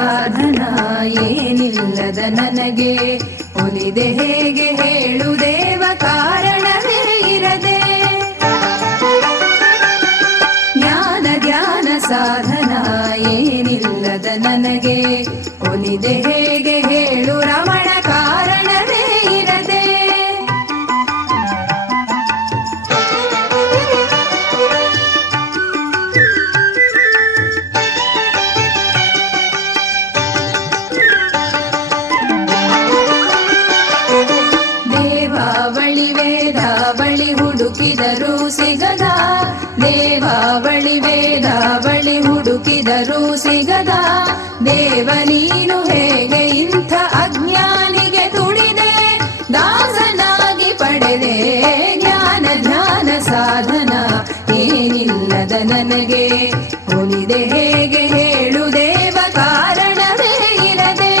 ಸಾಧನ ಏನಿಲ್ಲದ ನನಗೆ ಒಲಿದೆ ಹೇಗೆ ಹೇಳುದೇವ ಕಾರಣವೇ ಇರದೆ. ಜ್ಞಾನ ಧ್ಯಾನ ಸಾಧನ ಏನಿಲ್ಲದ ನನಗೆ ಒಲಿದೆ ಹೇಗೆ ಹೇಳು ರಮಣ ಕಾರಣವೇ ಇರದೆ. ದೇವಾವಳಿ ವೇದಾವಳಿ ಹುಡುಕಿದರೂ ಸಿಗದ, ದೇವಾವಳಿ ವೇದಾವಳಿ ಹುಡುಕಿದರೂ ಸಿಗದ ದೇವ ನೀನು ಹೇಗೆ ಇಂಥ ಅಜ್ಞಾನಿಗೆ ತುಳಿದೆ ದಾಸನಾಗಿ ಪಡೆದೆ. ಜ್ಞಾನ ಧ್ಯಾನ ಸಾಧನ ಏನಿಲ್ಲದ ನನಗೆ ಒಲಿದೆ ಹೇಗೆ ಹೇಳು ದೇವ ಕಾರಣವೇ ಇರದೆ.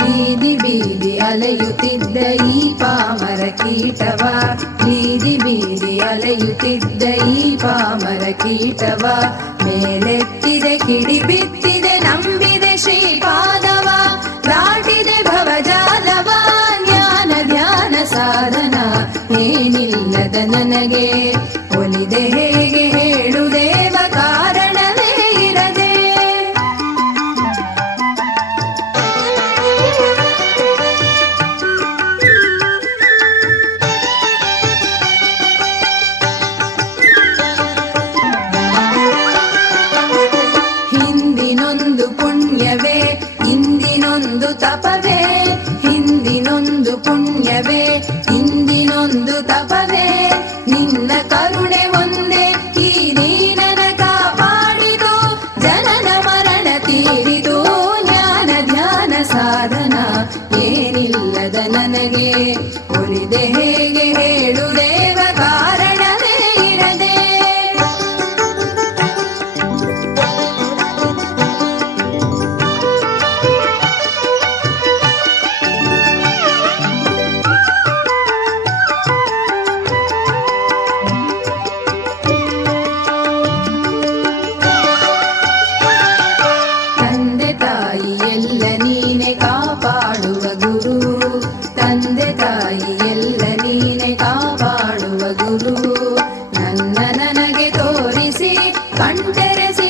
ಬೀದಿ ಬೀದಿ ಅಲೆಯುತ್ತಿದ್ದ ಈ ಪಾಮರ ಕೀಟವ, ಬೀದಿ ಬೀದಿ ಅಲೆಯುತ್ತಿದ್ದ ಈ ಪಾಮರ ಕೀಟವ ಮೇಲೆತ್ತಿದೆ ಕಿಡಿ ಬಿತ್ತಿದೆ ನಂಬಿದೆ ಶ್ರೀಪಾದವ, ದಾಟಿದೆ ಭವಜಾಲವ. ಜ್ಞಾನ ಧ್ಯಾನ ಸಾಧನ ಏನಿಲ್ಲದ ನನಗೆ ಒಲಿದೆ ಹೇಗೆ ಹೇಳು ದೇವ ಕಾರಣವೇ ಇರದೆ. ಹಿಂದಿನೊಂದು ಪುಣ್ಯವೇ ಇಂದಿನೊಂದು ತಪವೇ, ಹಿಂದಿನೊಂದು ಪುಣ್ಯವೇ ಇಂದಿನೊಂದು ತಪವೇ, ನಿನ್ನ ಕರುಣೆ ಒಂದೇ ಈ ದೀನನ ಕಾಪಾಡಿದು, ಜನನ ಮರಣ ತೀರಿದು. ಜ್ಞಾನ ಧ್ಯಾನ ಸಾಧನ ಏನಿಲ್ಲದ ನನಗೆ ಒಲಿದೆ ಹೇಗೆ ಹೇಳು ದೇವ ಕಾರಣವೇ ಇರದೆ. ತಂದೆ ತಾಯಿ ಎಲ್ಲ ನೀನೆ ಕಾಪಾಡುವ ಗುರು, ತಂದೆ ತಾಯಿ ಎಲ್ಲ ನೀನೆ ಕಾಪಾಡುವ ಗುರು. ನನ್ನ ನನಗೆ ತೋರಿಸಿ ಕಣ್ತೆರೆಸಿ